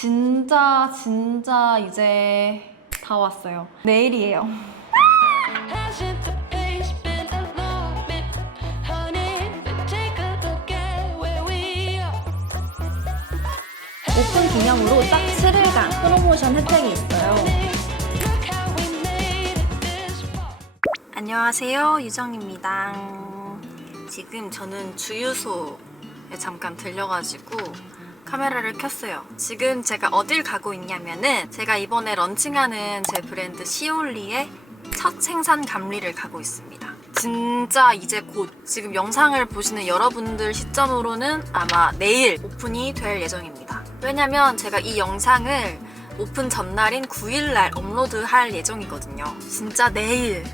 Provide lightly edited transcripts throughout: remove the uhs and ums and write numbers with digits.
진짜 이제 다 왔어요. 내일이에요. 오픈 기념으로 딱 7일간 프로모션 혜택이 있어요. 안녕하세요, 유정입니다. 지금 저는 주유소에 잠깐 들려가지고 카메라를 켰어요. 지금 제가 어딜 가고 있냐면은 제가 이번에 런칭하는 제 브랜드 시올리의 첫 생산 감리를 가고 있습니다. 진짜 이제 곧 지금 영상을 보시는 여러분들 시점으로는 아마 내일 오픈이 될 예정입니다. 왜냐면 제가 이 영상을 오픈 전날인 9일날 업로드할 예정이거든요. 진짜 내일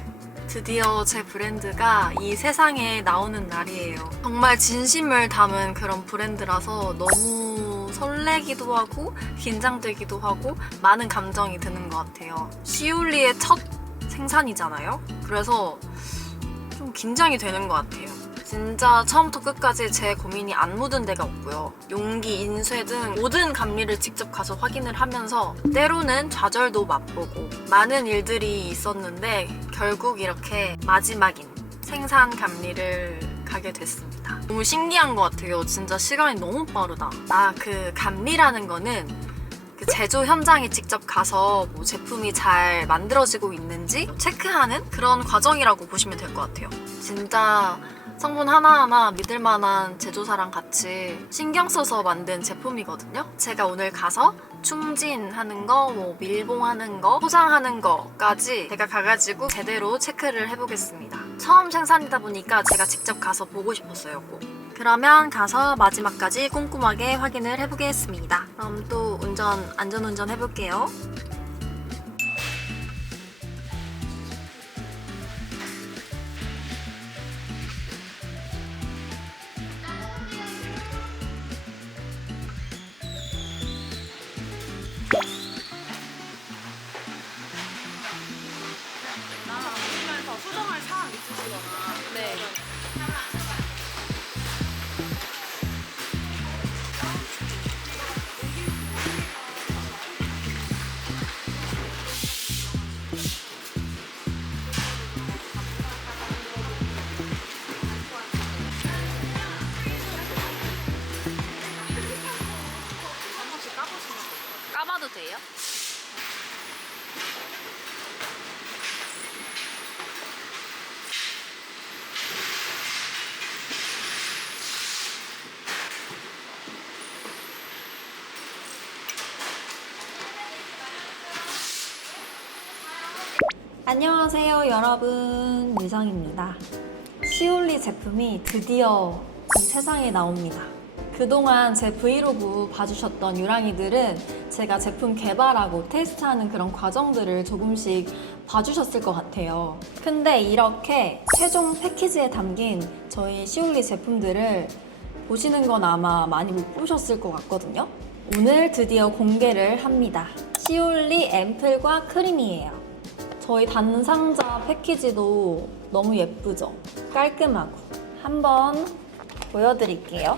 드디어 제 브랜드가 이 세상에 나오는 날이에요. 정말 진심을 담은 그런 브랜드라서 너무 설레기도 하고 긴장되기도 하고 많은 감정이 드는 것 같아요. 시올리의 첫 생산이잖아요. 그래서 좀 긴장이 되는 것 같아요. 진짜 처음부터 끝까지 제 고민이 안 묻은 데가 없고요. 용기, 인쇄 등 모든 감리를 직접 가서 확인을 하면서 때로는 좌절도 맛보고 많은 일들이 있었는데 결국 이렇게 마지막인 생산 감리를 가게 됐습니다. 너무 신기한 것 같아요. 진짜 시간이 너무 빠르다. 그 감리라는 거는 그 제조 현장에 직접 가서 뭐 제품이 잘 만들어지고 있는지 체크하는 그런 과정이라고 보시면 될 것 같아요. 진짜 성분 하나하나 믿을 만한 제조사랑 같이 신경 써서 만든 제품이거든요. 제가 오늘 가서 충진하는 거, 뭐 밀봉하는 거, 포장하는 거까지 제가 가가지고 제대로 체크를 해보겠습니다. 처음 생산이다 보니까 제가 직접 가서 보고 싶었어요, 꼭. 그러면 가서 마지막까지 꼼꼼하게 확인을 해보겠습니다. 그럼 또 안전운전 해볼게요. 수정할 사항 있으시거나 네. 한 번씩 까보시면 까봐도 돼요? 안녕하세요, 여러분. 유정입니다. 시올리 제품이 드디어 이 세상에 나옵니다. 그동안 제 브이로그 봐주셨던 유랑이들은 제가 제품 개발하고 테스트하는 그런 과정들을 조금씩 봐주셨을 것 같아요. 근데 이렇게 최종 패키지에 담긴 저희 시올리 제품들을 보시는 건 아마 많이 못 보셨을 것 같거든요. 오늘 드디어 공개를 합니다. 시올리 앰플과 크림이에요. 저희 단상자 패키지도 너무 예쁘죠? 깔끔하고. 한번 보여드릴게요.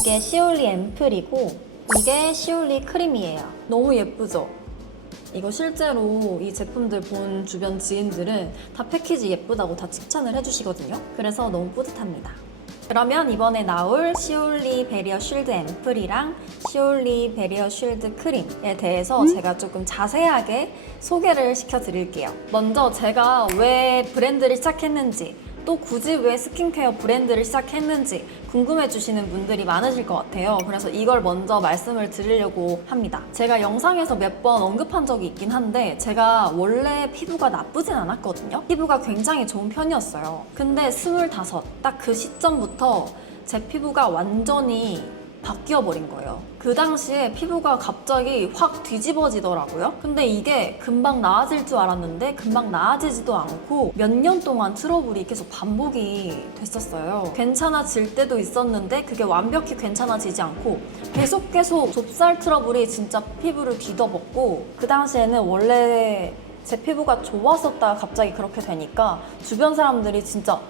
이게 시올리 앰플이고 이게 시올리 크림이에요. 너무 예쁘죠? 이거 실제로 이 제품들 본 주변 지인들은 다 패키지 예쁘다고 다 칭찬을 해주시거든요. 그래서 너무 뿌듯합니다. 그러면 이번에 나올 시올리 베리어 쉴드 앰플이랑 시올리 베리어 쉴드 크림에 대해서 제가 조금 자세하게 소개를 시켜드릴게요. 먼저 제가 왜 브랜드를 시작했는지 또 굳이 왜 스킨케어 브랜드를 시작했는지 궁금해 주시는 분들이 많으실 것 같아요. 그래서 이걸 먼저 말씀을 드리려고 합니다. 제가 영상에서 몇 번 언급한 적이 있긴 한데 제가 원래 피부가 나쁘진 않았거든요. 피부가 굉장히 좋은 편이었어요. 근데 25, 딱 그 시점부터 제 피부가 완전히 바뀌어버린 거예요. 그 당시에 피부가 갑자기 확 뒤집어지더라고요. 근데 이게 금방 나아질 줄 알았는데 금방 나아지지도 않고 몇 년 동안 트러블이 계속 반복이 됐었어요. 괜찮아질 때도 있었는데 그게 완벽히 괜찮아지지 않고 계속 좁쌀 트러블이 진짜 피부를 뒤덮었고, 그 당시에는 원래 제 피부가 좋았었다가 갑자기 그렇게 되니까 주변 사람들이 진짜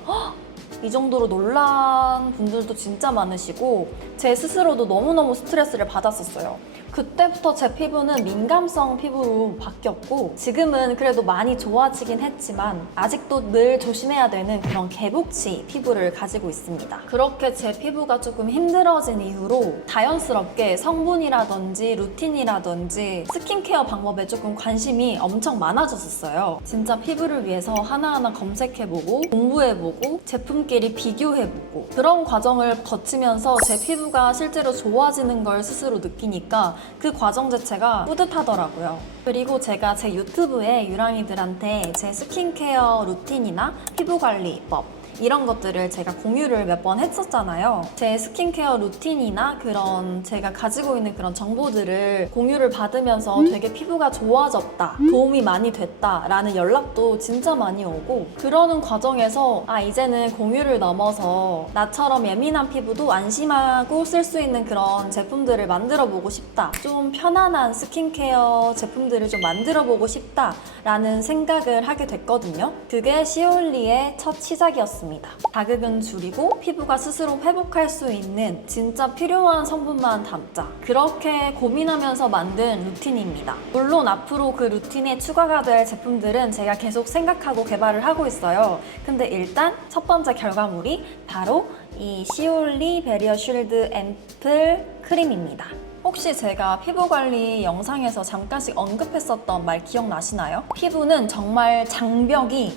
이 정도로 놀란 분들도 진짜 많으시고 제 스스로도 너무너무 스트레스를 받았었어요. 그때부터 제 피부는 민감성 피부로 바뀌었고 지금은 그래도 많이 좋아지긴 했지만 아직도 늘 조심해야 되는 그런 개복치 피부를 가지고 있습니다. 그렇게 제 피부가 조금 힘들어진 이후로 자연스럽게 성분이라든지 루틴이라든지 스킨케어 방법에 조금 관심이 엄청 많아졌었어요. 진짜 피부를 위해서 하나하나 검색해보고 공부해보고 제품끼리 비교해보고 그런 과정을 거치면서 제 피부가 실제로 좋아지는 걸 스스로 느끼니까 그 과정 자체가 뿌듯하더라고요. 그리고 제가 제 유튜브에 유랑이들한테 제 스킨케어 루틴이나 피부관리법 이런 것들을 제가 공유를 몇 번 했었잖아요. 제 스킨케어 루틴이나 그런 제가 가지고 있는 그런 정보들을 공유를 받으면서 되게 피부가 좋아졌다, 도움이 많이 됐다 라는 연락도 진짜 많이 오고 그러는 과정에서 이제는 공유를 넘어서 나처럼 예민한 피부도 안심하고 쓸 수 있는 그런 제품들을 만들어 보고 싶다, 좀 편안한 스킨케어 제품들을 좀 만들어 보고 싶다 라는 생각을 하게 됐거든요. 그게 시올리의 첫 시작이었습니다. 자극은 줄이고 피부가 스스로 회복할 수 있는 진짜 필요한 성분만 담자, 그렇게 고민하면서 만든 루틴입니다. 물론 앞으로 그 루틴에 추가가 될 제품들은 제가 계속 생각하고 개발을 하고 있어요. 근데 일단 첫 번째 결과물이 바로 이 시올리 베리어 쉴드 앰플 크림입니다. 혹시 제가 피부관리 영상에서 잠깐씩 언급했었던 말 기억나시나요? 피부는 정말 장벽이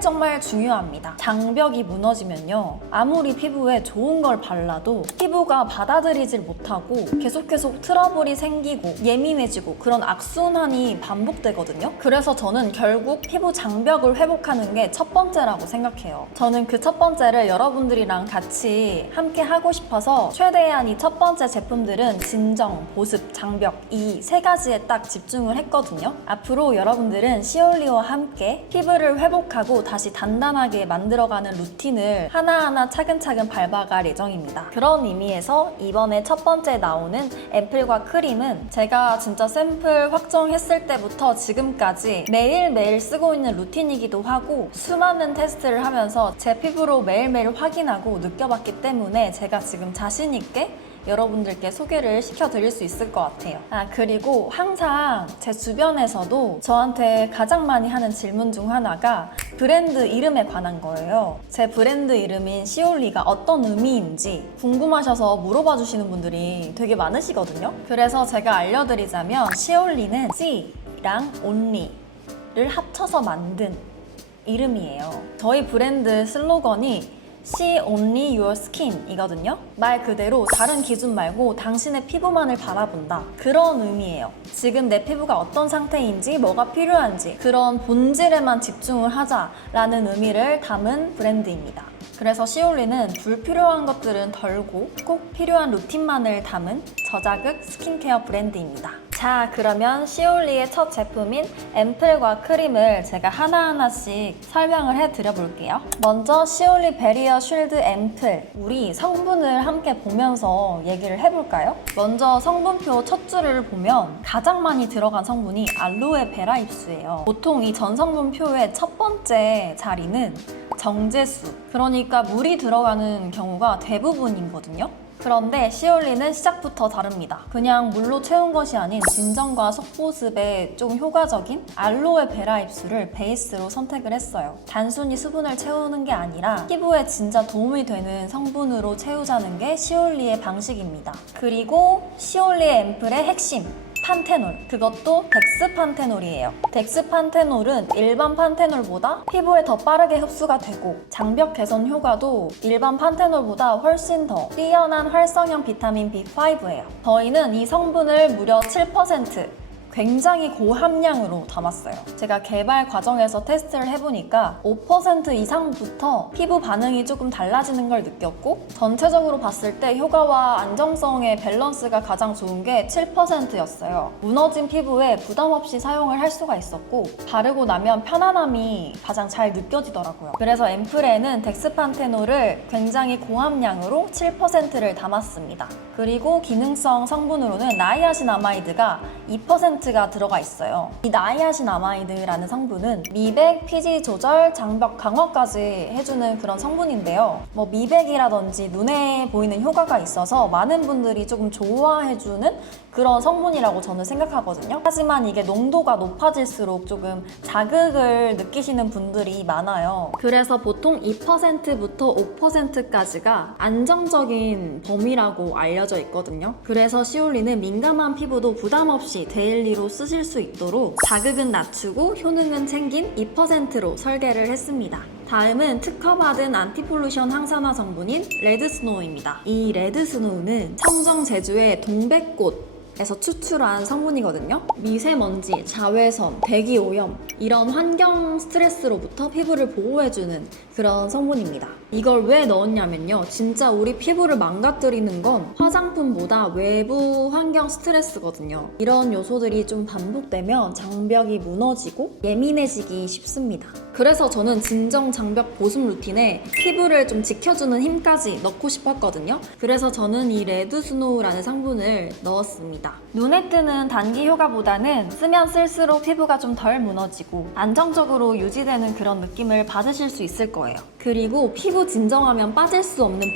정말 중요합니다. 장벽이 무너지면요, 아무리 피부에 좋은 걸 발라도 피부가 받아들이질 못하고 계속 트러블이 생기고 예민해지고 그런 악순환이 반복되거든요. 그래서 저는 결국 피부 장벽을 회복하는 게 첫 번째라고 생각해요. 저는 그 첫 번째를 여러분들이랑 같이 함께 하고 싶어서 최대한 이 첫 번째 제품들은 진정, 보습, 장벽 이 세 가지에 딱 집중을 했거든요. 앞으로 여러분들은 시올리와 함께 피부를 회복하고 다시 단단하게 만들어가는 루틴을 하나하나 차근차근 밟아갈 예정입니다. 그런 의미에서 이번에 첫 번째 나오는 앰플과 크림은 제가 진짜 샘플 확정했을 때부터 지금까지 매일매일 쓰고 있는 루틴이기도 하고 수많은 테스트를 하면서 제 피부로 매일매일 확인하고 느껴봤기 때문에 제가 지금 자신 있게 여러분들께 소개를 시켜드릴 수 있을 것 같아요. 그리고 항상 제 주변에서도 저한테 가장 많이 하는 질문 중 하나가 브랜드 이름에 관한 거예요. 제 브랜드 이름인 시올리가 어떤 의미인지 궁금하셔서 물어봐 주시는 분들이 되게 많으시거든요. 그래서 제가 알려드리자면 시올리는 C랑 only를 합쳐서 만든 이름이에요. 저희 브랜드 슬로건이 See only your skin 이거든요. 말 그대로 다른 기준 말고 당신의 피부만을 바라본다, 그런 의미예요. 지금 내 피부가 어떤 상태인지 뭐가 필요한지 그런 본질에만 집중을 하자라는 의미를 담은 브랜드입니다. 그래서 시올리는 불필요한 것들은 덜고 꼭 필요한 루틴만을 담은 저자극 스킨케어 브랜드입니다. 자, 그러면 시올리의 첫 제품인 앰플과 크림을 제가 하나하나씩 설명을 해드려 볼게요. 먼저 시올리 베리어 쉴드 앰플, 우리 성분을 함께 보면서 얘기를 해볼까요? 먼저 성분표 첫 줄을 보면 가장 많이 들어간 성분이 알로에 베라 잎수예요. 보통 이 전성분표의 첫 번째 자리는 정제수, 그러니까 물이 들어가는 경우가 대부분이거든요. 그런데 시올리는 시작부터 다릅니다. 그냥 물로 채운 것이 아닌 진정과 속보습에 좀 효과적인 알로에 베라 잎수를 베이스로 선택을 했어요. 단순히 수분을 채우는 게 아니라 피부에 진짜 도움이 되는 성분으로 채우자는 게 시올리의 방식입니다. 그리고 시올리의 앰플의 핵심, 판테놀, 그것도 덱스판테놀이에요. 덱스판테놀은 일반 판테놀보다 피부에 더 빠르게 흡수가 되고 장벽 개선 효과도 일반 판테놀보다 훨씬 더 뛰어난 활성형 비타민 B5예요. 저희는 이 성분을 무려 7%, 굉장히 고함량으로 담았어요. 제가 개발 과정에서 테스트를 해보니까 5% 이상부터 피부 반응이 조금 달라지는 걸 느꼈고 전체적으로 봤을 때 효과와 안정성의 밸런스가 가장 좋은 게 7%였어요. 무너진 피부에 부담 없이 사용을 할 수가 있었고 바르고 나면 편안함이 가장 잘 느껴지더라고요. 그래서 앰플에는 덱스판테놀을 굉장히 고함량으로 7%를 담았습니다. 그리고 기능성 성분으로는 나이아신아마이드가 2% 10%가 들어가 있어요. 이 나이아신아마이드라는 성분은 미백, 피지 조절, 장벽 강화까지 해주는 그런 성분인데요. 뭐 미백이라든지 눈에 보이는 효과가 있어서 많은 분들이 조금 좋아해주는 그런 성분이라고 저는 생각하거든요. 하지만 이게 농도가 높아질수록 조금 자극을 느끼시는 분들이 많아요. 그래서 보통 2%부터 5%까지가 안정적인 범위라고 알려져 있거든요. 그래서 시올리는 민감한 피부도 부담 없이 데일리로 쓰실 수 있도록 자극은 낮추고 효능은 챙긴 2%로 설계를 했습니다. 다음은 특허받은 안티폴루션 항산화 성분인 레드스노우입니다. 이 레드스노우는 청정 제주의 동백꽃 에서 추출한 성분이거든요. 미세먼지, 자외선, 대기오염 이런 환경 스트레스로부터 피부를 보호해주는 그런 성분입니다. 이걸 왜 넣었냐면요. 진짜 우리 피부를 망가뜨리는 건 화장품보다 외부 환경 스트레스거든요. 이런 요소들이 좀 반복되면 장벽이 무너지고 예민해지기 쉽습니다. 그래서 저는 진정 장벽 보습 루틴에 피부를 좀 지켜주는 힘까지 넣고 싶었거든요. 그래서 저는 이 레드스노우라는 성분을 넣었습니다. 눈에 띄는 단기 효과보다는 쓰면 쓸수록 피부가 좀 덜 무너지고 안정적으로 유지되는 그런 느낌을 받으실 수 있을 거예요. 그리고 피부 진정하면 빠질 수 없는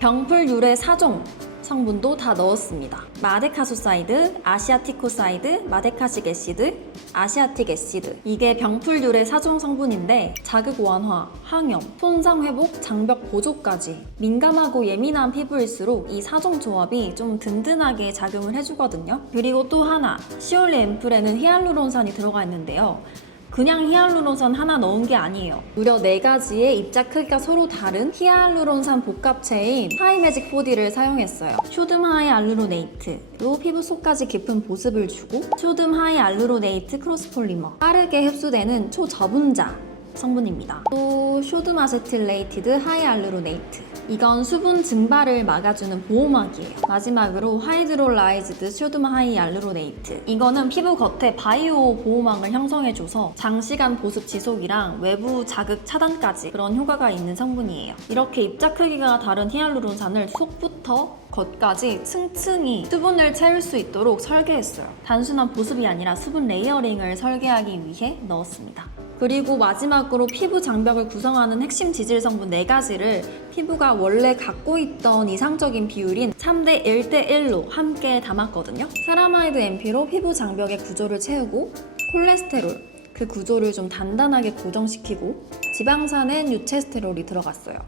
병풀 유래 4종 성분도 다 넣었습니다. 마데카소사이드, 아시아티코사이드, 마데카식 애시드, 아시아틱 애시드. 이게 병풀 유래 4종 성분인데 자극 완화, 항염, 손상 회복, 장벽 보조까지. 민감하고 예민한 피부일수록 이 4종 조합이 좀 든든하게 작용을 해주거든요. 그리고 또 하나, 시올리 앰플에는 히알루론산이 들어가 있는데요. 그냥 히알루론산 하나 넣은 게 아니에요. 무려 4가지의 입자 크기가 서로 다른 히알루론산 복합체인 하이매직 4D를 사용했어요. 쇼듬 하이 알루로네이트로 피부 속까지 깊은 보습을 주고 쇼듬 하이 알루로네이트 크로스폴리머 빠르게 흡수되는 초저분자 성분입니다. 또 쇼듬 아세틸레이티드 하이 알루로네이트 이건 수분 증발을 막아주는 보호막이에요. 마지막으로 하이드롤라이즈드 쇼듬 하이 알루로네이트 이거는 피부 겉에 바이오 보호막을 형성해줘서 장시간 보습 지속이랑 외부 자극 차단까지 그런 효과가 있는 성분이에요. 이렇게 입자 크기가 다른 히알루론산을 속부터 겉까지 층층이 수분을 채울 수 있도록 설계했어요. 단순한 보습이 아니라 수분 레이어링을 설계하기 위해 넣었습니다. 그리고 마지막으로 피부 장벽을 구성하는 핵심 지질 성분 4가지를 피부가 원래 갖고 있던 이상적인 비율인 3대 1대 1로 함께 담았거든요. 세라마이드 MP로 피부 장벽의 구조를 채우고 콜레스테롤 그 구조를 좀 단단하게 고정시키고 지방산엔 유체스테롤이 들어갔어요.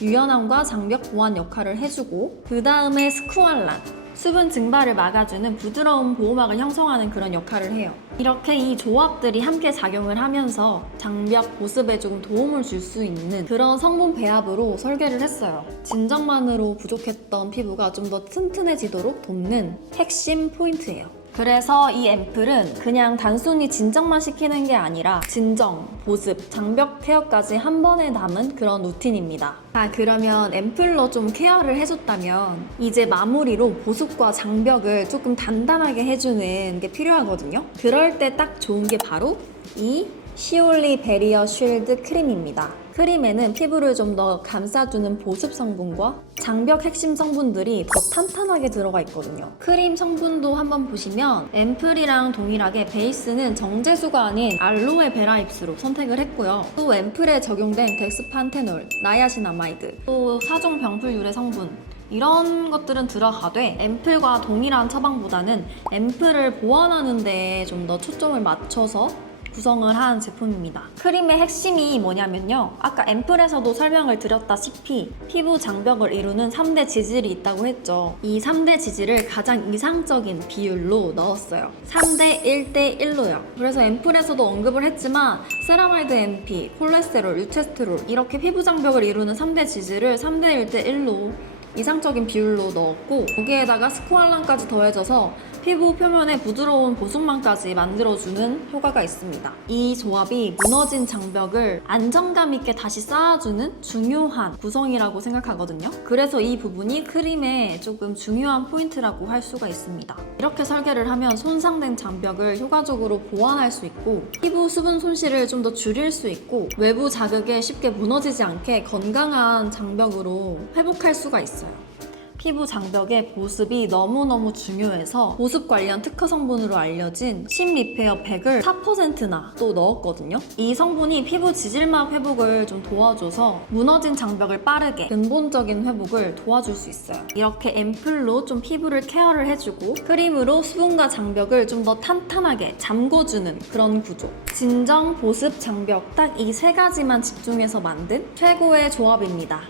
유연함과 장벽 보완 역할을 해주고 그 다음에 스쿠알란 수분 증발을 막아주는 부드러운 보호막을 형성하는 그런 역할을 해요. 이렇게 이 조합들이 함께 작용을 하면서 장벽 보습에 조금 도움을 줄 수 있는 그런 성분 배합으로 설계를 했어요. 진정만으로 부족했던 피부가 좀 더 튼튼해지도록 돕는 핵심 포인트예요. 그래서 이 앰플은 그냥 단순히 진정만 시키는 게 아니라 진정, 보습, 장벽 케어까지 한 번에 담은 그런 루틴입니다. 그러면 앰플로 좀 케어를 해줬다면 이제 마무리로 보습과 장벽을 조금 단단하게 해주는 게 필요하거든요. 그럴 때 딱 좋은 게 바로 이 시올리 베리어 쉴드 크림입니다. 크림에는 피부를 좀 더 감싸주는 보습 성분과 장벽 핵심 성분들이 더 탄탄하게 들어가 있거든요. 크림 성분도 한번 보시면 앰플이랑 동일하게 베이스는 정제수가 아닌 알로에 베라 잎스로 선택을 했고요. 또 앰플에 적용된 덱스판테놀, 나이아신아마이드, 또 4종 병풀 유래 성분 이런 것들은 들어가되 앰플과 동일한 처방보다는 앰플을 보완하는 데에 좀 더 초점을 맞춰서 구성을 한 제품입니다. 크림의 핵심이 뭐냐면요. 아까 앰플에서도 설명을 드렸다시피 피부 장벽을 이루는 3대 지질이 있다고 했죠. 이 3대 지질을 가장 이상적인 비율로 넣었어요. 3대 1대 1로요. 그래서 앰플에서도 언급을 했지만 세라마이드 MP, 콜레스테롤, 유체스테롤 이렇게 피부 장벽을 이루는 3대 지질을 3대 1대 1로 이상적인 비율로 넣었고 거기에다가 스쿠알란까지 더해져서 피부 표면에 부드러운 보습망까지 만들어주는 효과가 있습니다. 이 조합이 무너진 장벽을 안정감 있게 다시 쌓아주는 중요한 구성이라고 생각하거든요. 그래서 이 부분이 크림의 조금 중요한 포인트라고 할 수가 있습니다. 이렇게 설계를 하면 손상된 장벽을 효과적으로 보완할 수 있고 피부 수분 손실을 좀 더 줄일 수 있고 외부 자극에 쉽게 무너지지 않게 건강한 장벽으로 회복할 수가 있어요. 피부 장벽의 보습이 너무너무 중요해서 보습 관련 특허 성분으로 알려진 심리페어 100을 4%나 또 넣었거든요. 이 성분이 피부 지질막 회복을 좀 도와줘서 무너진 장벽을 빠르게 근본적인 회복을 도와줄 수 있어요. 이렇게 앰플로 좀 피부를 케어를 해주고 크림으로 수분과 장벽을 좀 더 탄탄하게 잠궈주는 그런 구조. 진정, 보습, 장벽 딱 이 세 가지만 집중해서 만든 최고의 조합입니다.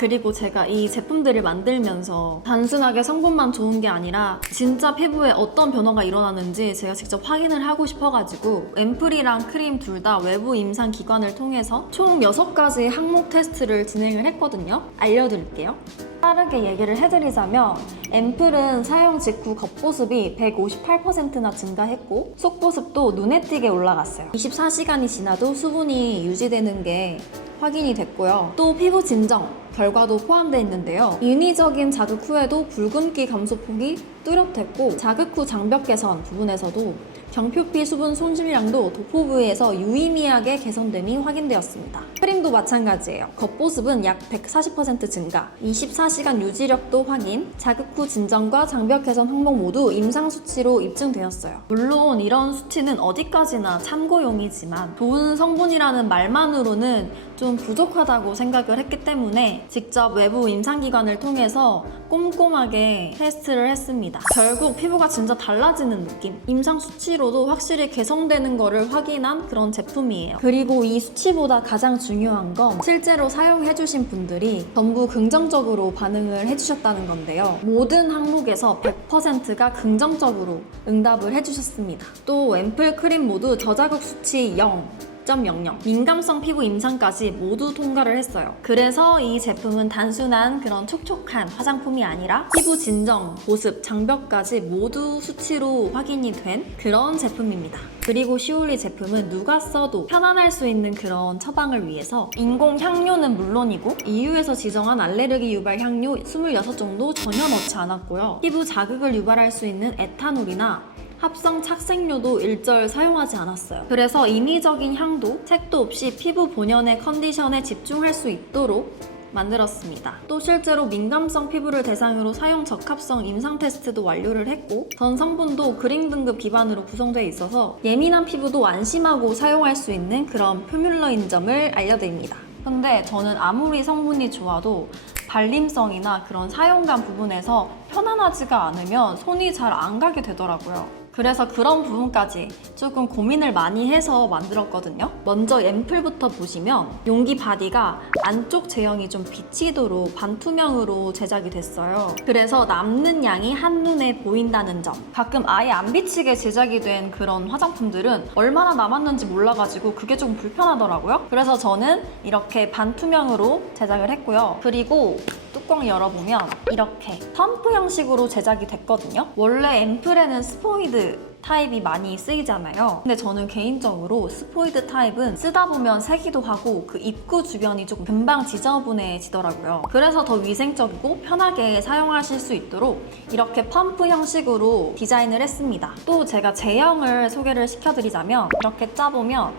그리고 제가 이 제품들을 만들면서 단순하게 성분만 좋은 게 아니라 진짜 피부에 어떤 변화가 일어나는지 제가 직접 확인을 하고 싶어가지고 앰플이랑 크림 둘 다 외부 임상 기관을 통해서 총 6가지 항목 테스트를 진행을 했거든요. 알려드릴게요. 빠르게 얘기를 해드리자면 앰플은 사용 직후 겉보습이 158%나 증가했고 속보습도 눈에 띄게 올라갔어요. 24시간이 지나도 수분이 유지되는 게 확인이 됐고요. 또 피부 진정 결과도 포함되어 있는데요. 인위적인 자극 후에도 붉은기 감소폭이 뚜렷했고 자극 후 장벽 개선 부분에서도 경표피 수분 손실량도 도포 부위에서 유의미하게 개선됨이 확인되었습니다. 크림도 마찬가지예요. 겉보습은 약 140% 증가, 24시간 유지력도 확인, 자극 후 진정과 장벽 개선 항목 모두 임상 수치로 입증되었어요. 물론 이런 수치는 어디까지나 참고용이지만 좋은 성분이라는 말만으로는 좀 부족하다고 생각을 했기 때문에 직접 외부 임상기관을 통해서 꼼꼼하게 테스트를 했습니다. 결국 피부가 진짜 달라지는 느낌, 임상 수치로도 확실히 개선되는 거를 확인한 그런 제품이에요. 그리고 이 수치보다 가장 중요한 건 실제로 사용해주신 분들이 전부 긍정적으로 반응을 해주셨다는 건데요. 모든 항목에서 100%가 긍정적으로 응답을 해주셨습니다. 또 앰플 크림 모두 저자극 수치 0.00, 민감성 피부 임상까지 모두 통과를 했어요. 그래서 이 제품은 단순한 그런 촉촉한 화장품이 아니라 피부 진정, 보습, 장벽까지 모두 수치로 확인이 된 그런 제품입니다. 그리고 시올리 제품은 누가 써도 편안할 수 있는 그런 처방을 위해서 인공 향료는 물론이고 EU에서 지정한 알레르기 유발 향료 26종도 전혀 넣지 않았고요. 피부 자극을 유발할 수 있는 에탄올이나 합성 착색료도 일절 사용하지 않았어요. 그래서 인위적인 향도, 색도 없이 피부 본연의 컨디션에 집중할 수 있도록 만들었습니다. 또 실제로 민감성 피부를 대상으로 사용 적합성 임상 테스트도 완료를 했고 전 성분도 그린 등급 기반으로 구성되어 있어서 예민한 피부도 안심하고 사용할 수 있는 그런 포뮬러인 점을 알려드립니다. 근데 저는 아무리 성분이 좋아도 발림성이나 그런 사용감 부분에서 편안하지가 않으면 손이 잘 안 가게 되더라고요. 그래서 그런 부분까지 조금 고민을 많이 해서 만들었거든요. 먼저 앰플부터 보시면 용기 바디가 안쪽 제형이 좀 비치도록 반투명으로 제작이 됐어요. 그래서 남는 양이 한눈에 보인다는 점. 가끔 아예 안 비치게 제작이 된 그런 화장품들은 얼마나 남았는지 몰라가지고 그게 조금 불편하더라고요. 그래서 저는 이렇게 반투명으로 제작을 했고요. 그리고 뚜껑 열어보면 이렇게 펌프 형식으로 제작이 됐거든요. 원래 앰플에는 스포이드 타입이 많이 쓰이잖아요. 근데 저는 개인적으로 스포이드 타입은 쓰다 보면 새기도 하고 그 입구 주변이 조금 금방 지저분해지더라고요. 그래서 더 위생적이고 편하게 사용하실 수 있도록 이렇게 펌프 형식으로 디자인을 했습니다. 또 제가 제형을 소개를 시켜드리자면 이렇게 짜보면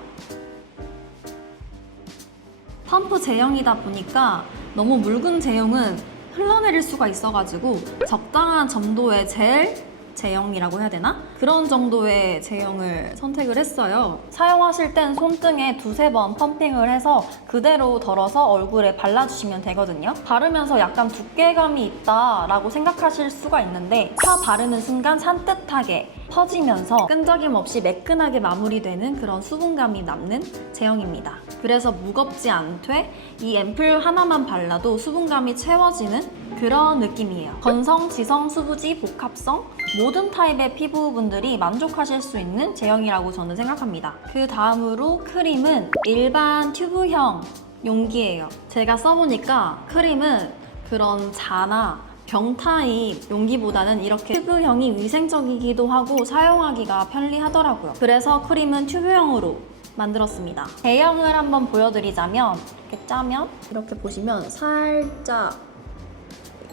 펌프 제형이다 보니까 너무 묽은 제형은 흘러내릴 수가 있어가지고 적당한 점도의 젤 제형이라고 해야 되나? 그런 정도의 제형을 선택을 했어요. 사용하실 땐 손등에 2-3번 펌핑을 해서 그대로 덜어서 얼굴에 발라주시면 되거든요. 바르면서 약간 두께감이 있다라고 생각하실 수가 있는데 펴 바르는 순간 산뜻하게 퍼지면서 끈적임 없이 매끈하게 마무리되는 그런 수분감이 남는 제형입니다. 그래서 무겁지 않되 이 앰플 하나만 발라도 수분감이 채워지는 그런 느낌이에요. 건성, 지성, 수부지, 복합성 모든 타입의 피부분들이 만족하실 수 있는 제형이라고 저는 생각합니다. 그 다음으로 크림은 일반 튜브형 용기예요. 제가 써보니까 크림은 그런 자나 병 타입 용기보다는 이렇게 튜브형이 위생적이기도 하고 사용하기가 편리하더라고요. 그래서 크림은 튜브형으로 만들었습니다. 제형을 한번 보여드리자면 이렇게 짜면 이렇게 보시면 살짝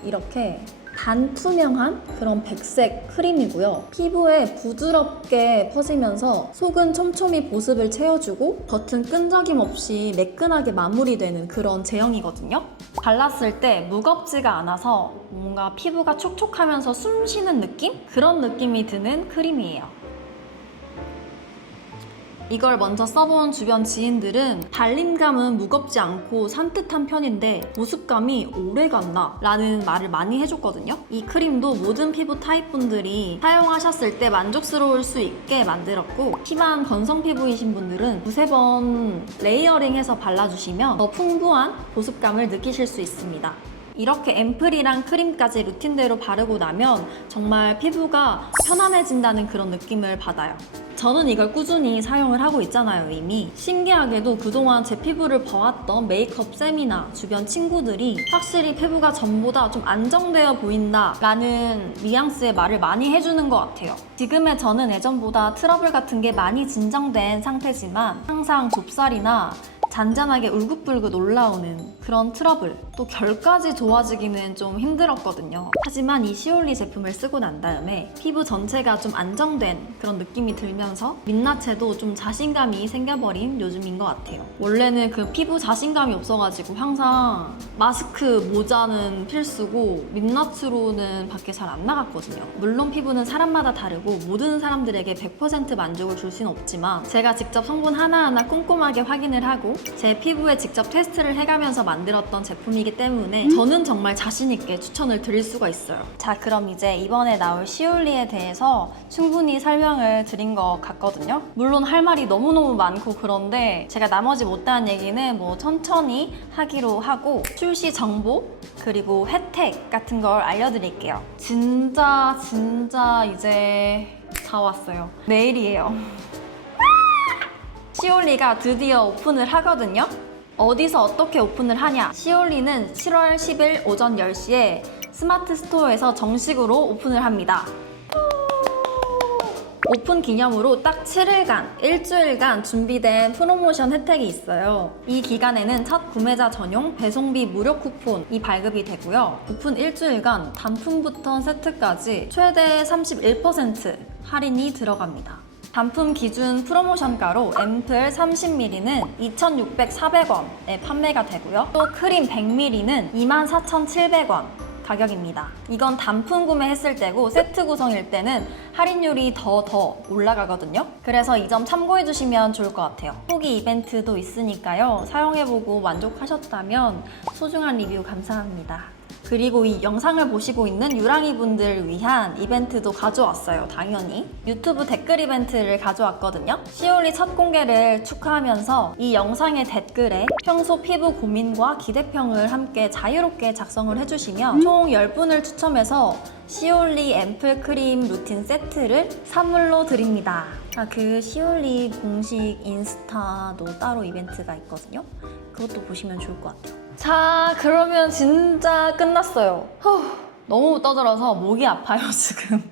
이렇게 반투명한 그런 백색 크림이고요. 피부에 부드럽게 퍼지면서 속은 촘촘히 보습을 채워주고 겉은 끈적임 없이 매끈하게 마무리되는 그런 제형이거든요. 발랐을 때 무겁지가 않아서 뭔가 피부가 촉촉하면서 숨 쉬는 느낌? 그런 느낌이 드는 크림이에요. 이걸 먼저 써본 주변 지인들은 발림감은 무겁지 않고 산뜻한 편인데 보습감이 오래간다 라는 말을 많이 해줬거든요. 이 크림도 모든 피부 타입 분들이 사용하셨을 때 만족스러울 수 있게 만들었고, 심한 건성 피부이신 분들은 두세 번 레이어링해서 발라주시면 더 풍부한 보습감을 느끼실 수 있습니다. 이렇게 앰플이랑 크림까지 루틴대로 바르고 나면 정말 피부가 편안해진다는 그런 느낌을 받아요. 저는 이걸 꾸준히 사용을 하고 있잖아요, 이미. 신기하게도 그동안 제 피부를 봐왔던 메이크업 쌤이나 주변 친구들이 확실히 피부가 전보다 좀 안정되어 보인다 라는 뉘앙스의 말을 많이 해주는 것 같아요. 지금의 저는 예전보다 트러블 같은 게 많이 진정된 상태지만 항상 좁쌀이나 잔잔하게 울긋불긋 올라오는 그런 트러블, 또 결까지 좋아지기는 좀 힘들었거든요. 하지만 이 시올리 제품을 쓰고 난 다음에 피부 전체가 좀 안정된 그런 느낌이 들면서 민낯에도 좀 자신감이 생겨버린 요즘인 것 같아요. 원래는 그 피부 자신감이 없어가지고 항상 마스크, 모자는 필수고 민낯으로는 밖에 잘 안 나갔거든요. 물론 피부는 사람마다 다르고 모든 사람들에게 100% 만족을 줄 수는 없지만 제가 직접 성분 하나하나 꼼꼼하게 확인을 하고 제 피부에 직접 테스트를 해가면서 만들었던 제품이기 때문에 저는 정말 자신있게 추천을 드릴 수가 있어요. 자, 그럼 이제 이번에 나올 시올리에 대해서 충분히 설명을 드린 것 같거든요. 물론 할 말이 너무너무 많고 그런데 제가 나머지 못다한 얘기는 뭐 천천히 하기로 하고 출시 정보 그리고 혜택 같은 걸 알려드릴게요. 진짜 이제 다 왔어요. 내일이에요. 시올리가 드디어 오픈을 하거든요. 어디서 어떻게 오픈을 하냐? 시올리는 7월 10일 오전 10시에 스마트 스토어에서 정식으로 오픈을 합니다. 오픈 기념으로 딱 7일간, 일주일간 준비된 프로모션 혜택이 있어요. 이 기간에는 첫 구매자 전용 배송비 무료 쿠폰이 발급이 되고요. 오픈 일주일간 단품부터 세트까지 최대 31% 할인이 들어갑니다. 단품 기준 프로모션가로 앰플 30ml는 2,600-400원에 판매가 되고요. 또 크림 100ml는 24,700원 가격입니다. 이건 단품 구매했을 때고 세트 구성일 때는 할인율이 더 올라가거든요. 그래서 이 점 참고해 주시면 좋을 것 같아요. 후기 이벤트도 있으니까요. 사용해보고 만족하셨다면 소중한 리뷰 감사합니다. 그리고 이 영상을 보시고 있는 유랑이 분들 위한 이벤트도 가져왔어요. 당연히 유튜브 댓글 이벤트를 가져왔거든요. 시올리 첫 공개를 축하하면서 이 영상의 댓글에 평소 피부 고민과 기대평을 함께 자유롭게 작성을 해주시면 총 10분을 추첨해서 시올리 앰플 크림 루틴 세트를 선물로 드립니다. 그 시올리 공식 인스타도 따로 이벤트가 있거든요. 그것도 보시면 좋을 것 같아요. 자, 그러면 진짜 끝났어요. 너무 떠들어서 목이 아파요, 지금.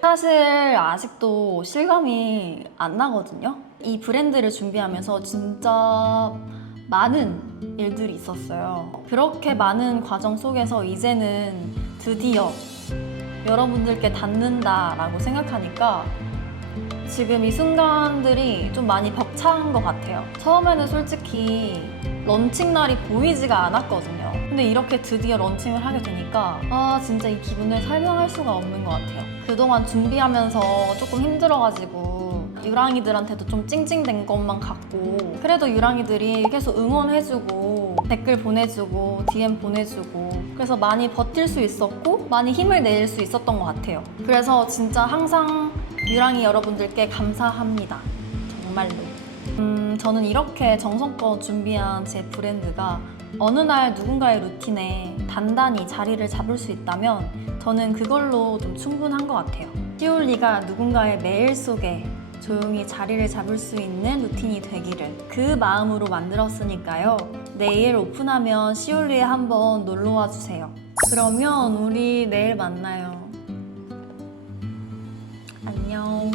사실 아직도 실감이 안 나거든요. 이 브랜드를 준비하면서 진짜 많은 일들이 있었어요. 그렇게 많은 과정 속에서 이제는 드디어 여러분들께 닿는다라고 생각하니까 지금 이 순간들이 좀 많이 벅찬 것 같아요. 처음에는 솔직히 런칭 날이 보이지가 않았거든요. 근데 이렇게 드디어 런칭을 하게 되니까 진짜 이 기분을 설명할 수가 없는 것 같아요. 그동안 준비하면서 조금 힘들어가지고 유랑이들한테도 좀 찡찡댄 것만 같고, 그래도 유랑이들이 계속 응원해주고 댓글 보내주고 DM 보내주고 그래서 많이 버틸 수 있었고 많이 힘을 낼 수 있었던 것 같아요. 그래서 진짜 항상 유랑이 여러분들께 감사합니다. 정말로. 저는 이렇게 정성껏 준비한 제 브랜드가 어느 날 누군가의 루틴에 단단히 자리를 잡을 수 있다면 저는 그걸로 좀 충분한 것 같아요. 시올리가 누군가의 매일 속에 조용히 자리를 잡을 수 있는 루틴이 되기를 그 마음으로 만들었으니까요. 내일 오픈하면 시올리에 한번 놀러와 주세요. 그러면 우리 내일 만나요. 안녕.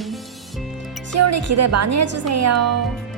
시올리 기대 많이 해주세요.